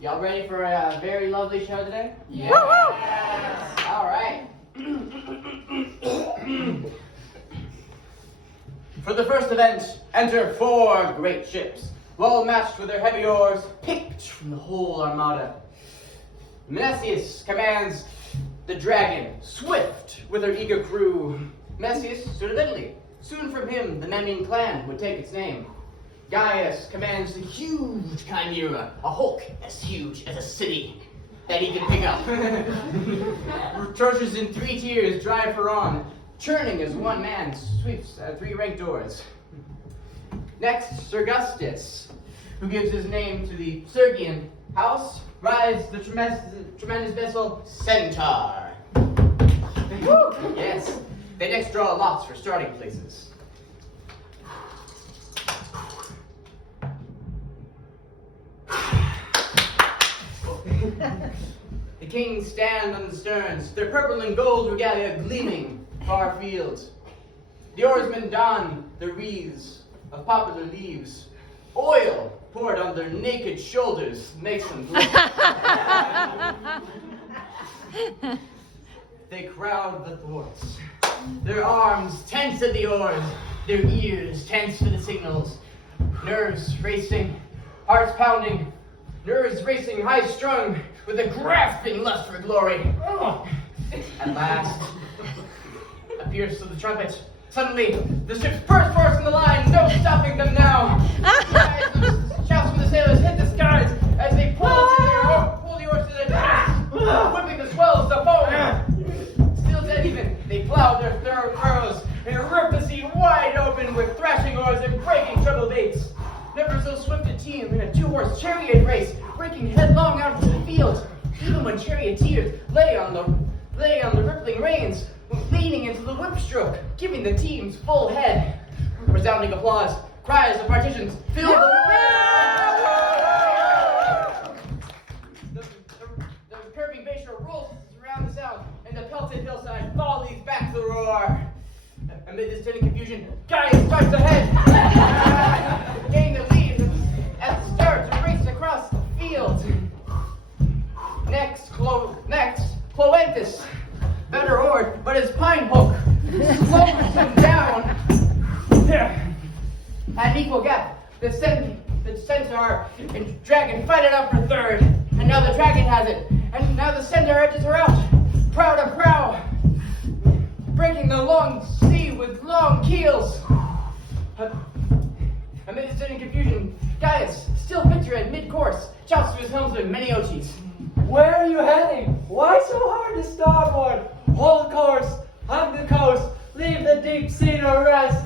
Y'all ready for a very lovely show today? Yes. All right. For the first event, enter 4 great ships, well matched with their heavy oars, picked from the whole armada. Menesius commands the dragon, swift with her eager crew. Menesius stood of Italy. Soon from him, the Memmian clan would take its name. Gaius commands the huge chimera, a hulk as huge as a city that he can pick up. Torches in 3 tiers drive her on, churning as one man sweeps 3 ranked doors. Next, Sergestus, who gives his name to the Sergian house, rides the tremendous vessel Centaur. Yes, they next draw lots for starting places. The kings stand on the sterns, their purple and gold regalia gleaming far fields. The oarsmen don their wreaths of poplar leaves. Oil poured on their naked shoulders makes them glow. They crowd the thwarts, their arms tense at the oars, their ears tense for the signals. Nerves racing, hearts pounding, nerves racing, high-strung, with a grasping lust for glory. At last, appears to the trumpet. Suddenly, the ships burst forth in the line, no stopping them now. Shouts from the sailors hit the skies as they pull the oars to their decks, whipping the swells, the foam. Still dead even, they plow their furrows and rip the sea wide open with thrashing oars and breaking treble baits. Never so swift a team in a 2-horse chariot race, breaking headlong out into the field. Even when charioteers lay on the rippling reins, leaning into the whip stroke, giving the teams full head. Resounding applause, cries of partitions fill the curving bay shore rolls around the sound, and the pelted hillside volleys back the roar. Amid this deafening confusion, Gaius starts ahead, gaining the lead at the start to race across the field. Next, Cloentus, better oared, but his pine hook slows him down. At an equal gap, the centaur and dragon fight it out for third, and now the dragon has it, and now the centaur edges her out, prow to prow, breaking the long sea with long keels. Amid this sudden confusion, Gaius, still victor at mid-course, shouts to his helmsman Meniotes. Where are you heading? Why so hard to starboard? Hold course, hug the coast, leave the deep sea to rest.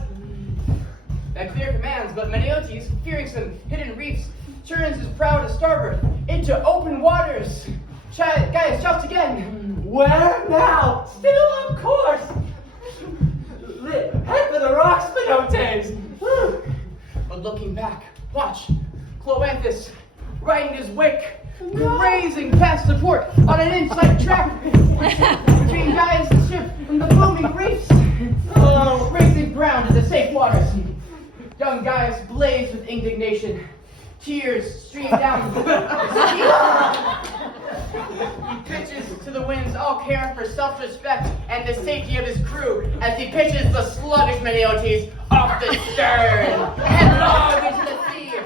That clear commands, but Meniotes, fearing some hidden reefs, turns his prow to starboard into open waters. Gaius shouts again. Where now? Still on course. Head for the rocks, Meniotes. But looking back, watch, Cloenthus, riding his wake, grazing past the port on an inside track between Gaius' ship and the booming reefs. Racing ground to the safe waters. Young Gaius blazed with indignation. Tears streamed down. He pitches to the winds, all care for self-respect and the safety of his crew, as he pitches the sluggish Meniotes off the stern, headlong into the sea.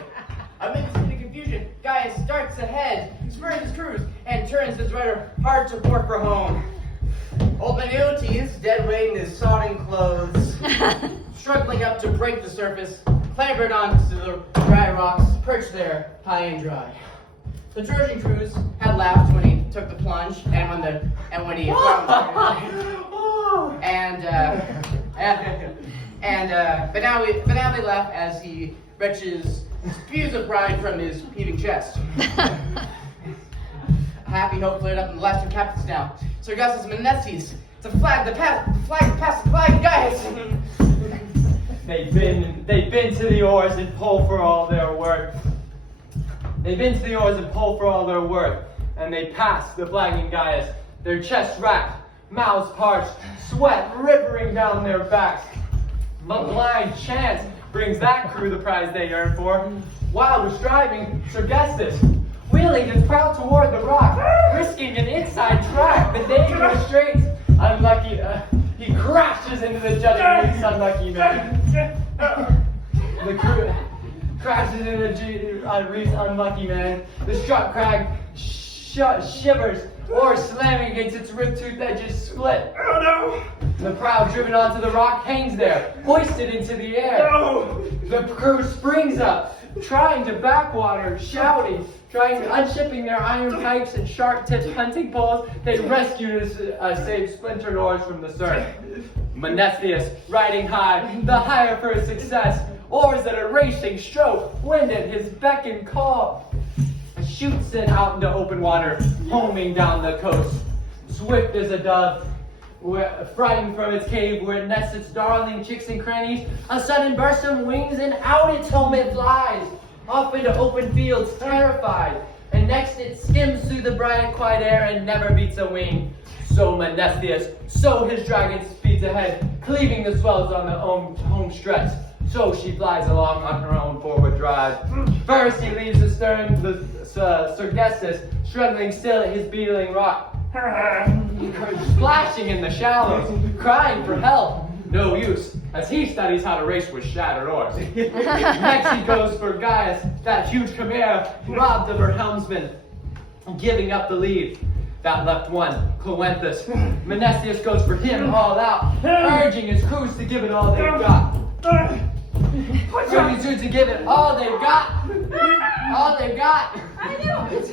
Amidst the confusion, Gaius starts ahead, spurs his crews, and turns his rudder hard to port for home. Old Meniotes, dead weight in his sodden clothes, struggling up to break the surface, clambered onto the dry rocks, perched there, high and dry. The Trojan crews had laughed when he took the plunge, and when he found but now they laugh as he retches spews of pride from his heaving chest. Happy hope flared up in the last 2 captains now. Sergestus and Menesius, the flag past the flag, Gaius. They've been to the oars and pull for all their worth. And they pass the flagging Gaius, their chests racked, mouths parched, sweat rippling down their backs. But blind chance brings that crew the prize they yearn for. Wilder striving, Sergestus, wheeling his prow toward the rock, risking an inside track, the dangerous straits. Unlucky, he crashes into the jutting reefs, unlucky man. The crew crashes into the reefs, unlucky man. The struck crag shivers, or slamming against its ripped-toothed edges split. Oh no! The prow driven onto the rock hangs there, hoisted into the air. No! The crew springs up, trying to backwater, shouting, unshipping their iron pikes and sharp-tipped hunting poles. They rescue to save splintered oars from the surf. Menestheus, riding high, the higher for his success, oars at a racing stroke, wind at his beck and call, shoots it out into open water, homing down the coast. Swift as a dove, frightened from its cave where it nests its darling chicks and crannies, a sudden burst of wings and out its home it flies, off into open fields, terrified. And next it skims through the bright, quiet air and never beats a wing. So Menestheus, so his dragon speeds ahead, cleaving the swells on the home stretch. So she flies along on her own forward drive. First he leaves astern the Sergestus, struggling still at his beetling rock, splashing in the shallows, crying for help. No use, as he studies how to race with shattered oars. Next he goes for Gaius, that huge chimera, robbed of her helmsman, giving up the lead. That left one, Cloenthus. Menestheus goes for him all out, urging his crews to give it all they've got. To give it all they've got. All they've got. I knew it!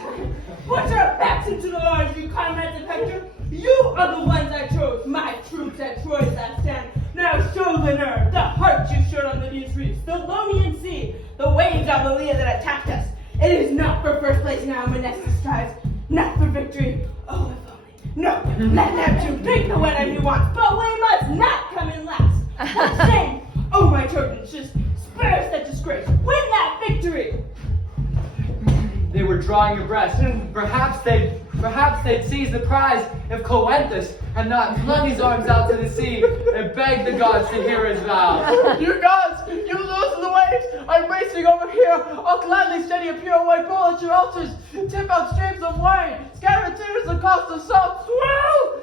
Put your backs into the oars, you comrades of Hector! You are the ones I chose, my troops at Troy's last stand. Now show the nerve, the heart you showed on Libya's reefs, the Lonian Sea, the waves on the Lea that attacked us. It is not for first place now Menestheus strives, not for victory. Oh, if only. No, let Neptune take the winner he wants, but we must not come in last. What shame! Oh, my Trojans, just spare such disgrace. Win that victory! They were drawing abreast. Perhaps they'd seize the prize if Cloenthus had not flung his arms out to the sea and begged the gods to hear his vows. You gods, you lose the waves! I'm racing over here! I'll gladly steady a pure white ball at your altars! Tip out streams of wine! Scatter tears across the salt swell!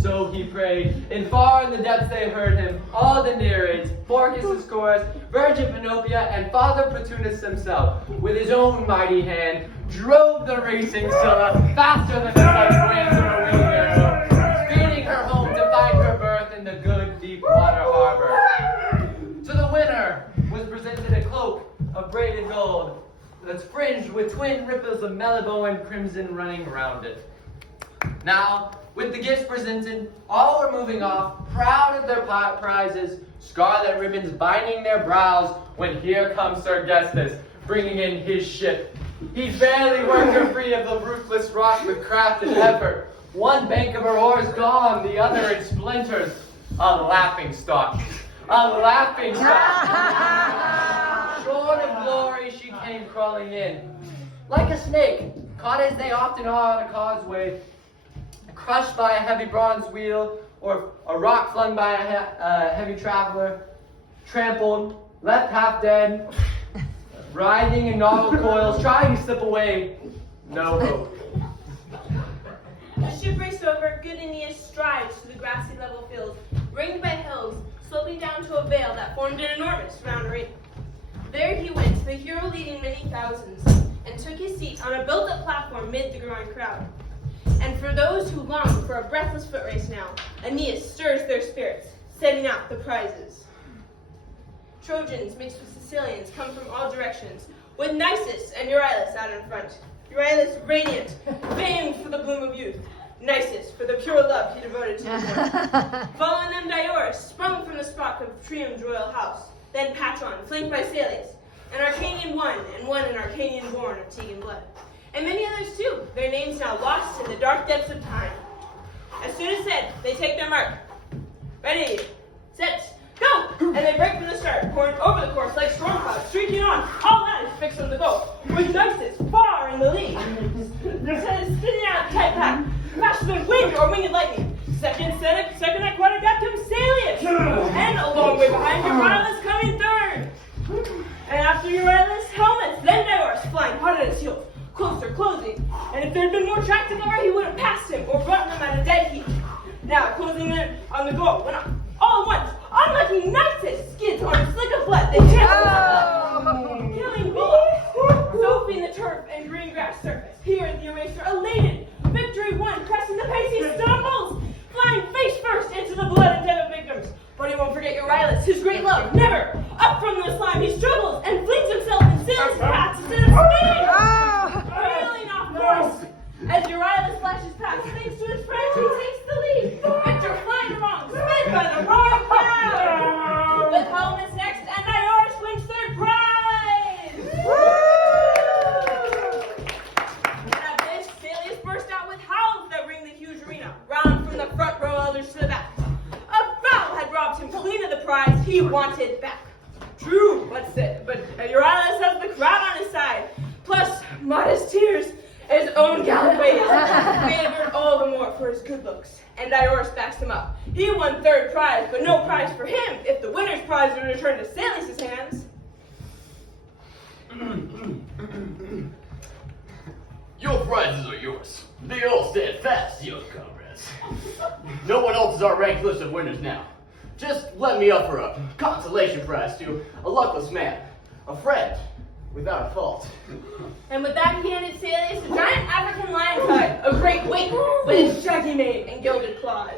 So he prayed, and far in the depths they heard him, all the Nereids, Phorcys' chorus, Virgin Panopia, and Father Protunus himself, with his own mighty hand, drove the racing Scylla faster than the sun's wings of a winged arrow, speeding her home to find her birth in the good deep water harbor. To the winner was presented a cloak of braided gold that's fringed with twin ripples of mellow and crimson running around it. Now, with the gifts presented, all were moving off, proud of their prizes, scarlet ribbons binding their brows, when here comes Sergestus, bringing in his ship. He barely worked her free of the ruthless rock with craft and effort. One bank of her oars gone, the other in splinters. A laughing stock. A laughing stock. Short of glory, she came crawling in. Like a snake, caught as they often are on a causeway, crushed by a heavy bronze wheel, or a rock flung by a heavy traveler, trampled, left half dead, writhing in gnarled coils, trying to slip away. No hope. The ship raced over, good Aeneas strides to the grassy level field, ringed by hills, sloping down to a vale that formed an enormous round arena. There he went, the hero leading many thousands, and took his seat on a built-up platform mid the growing crowd. And for those who long for a breathless foot race now, Aeneas stirs their spirits, setting out the prizes. Trojans mixed with Sicilians come from all directions, with Nisus and Euryalus out in front. Euryalus radiant, famed for the bloom of youth. Nisus for the pure love he devoted to his wife. Following them Diores, sprung from the sprock of Priam's royal house. Then Patron, flanked by Salius, an Arcanian one, and one an Arcanian born of Tegan blood. And many others too, their names now lost in the dark depths of time. As soon as said, they take their mark. Ready, set, go! And they break from the start, pouring over the course like storm clouds, streaking on, all eyes fixed on the goal, with Nisus far in the lead. The sun is spinning out tight pack, faster than wind or winged lightning. Second at quarter got to Salius, and a long way behind Euryalus coming third. And after Euryalus, helmets, then Diores, flying hard at its heels. Close books are closing, and if there had been more tracks to cover, he would have passed him or brought them at a dead heat. Now, closing in on the goal, when all at once, unlucky Nisus skids on a slick of blood that chanced killing bullocks, soaping the turf and green grass surface. Here is the eraser, elated, victory won, pressing the pace, he stumbles, flying face first into the blood and death of victims. But he won't forget Euryalus, his great love, never. Up from the slime he struggles and flings himself in Sailor's path instead of speed. Railing off course. As Euryalus flashes past, thanks to his friend, he takes the lead. Victor flying wrong, sped by the roaring crowd. With helmets next, and Iorus wins third prize. And at this, Salius burst out with howls that ring the huge arena, round from the front row elders to the back. A foul had robbed him clean of the prize he wanted back. True, but Euryalus has the crowd on his side, plus modest tears. His own gallant ways, favored all the more for his good looks, and Iorus backs him up. He won third prize, but no prize for him if the winner's prize were returned to Salius' hands. Your prizes are yours. They all stand fast, young comrades. No one else is our ranked list of winners now. Just let me offer a consolation prize to a luckless man, a friend without a fault. And with that, he handed Salius a giant African lion cub, a great weight, with its shaggy mane and gilded claws.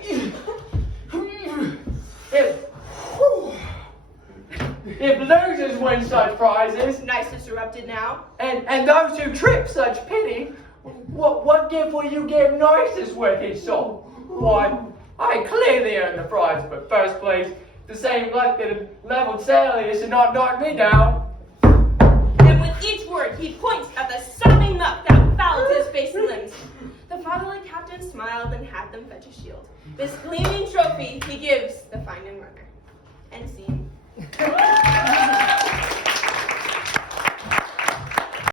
If losers win such prizes, Nisus erupted now. and those who trip such pity, what gift will you give Nisus with his soul? Why, I clearly earned the prize, but first place, the same luck that had leveled Salius and not knocked me down. And with each word, he points at the sopping muck that fouled his face and limbs. The fatherly captain smiled and had them fetch a shield. This gleaming trophy he gives the fine and runner. And scene.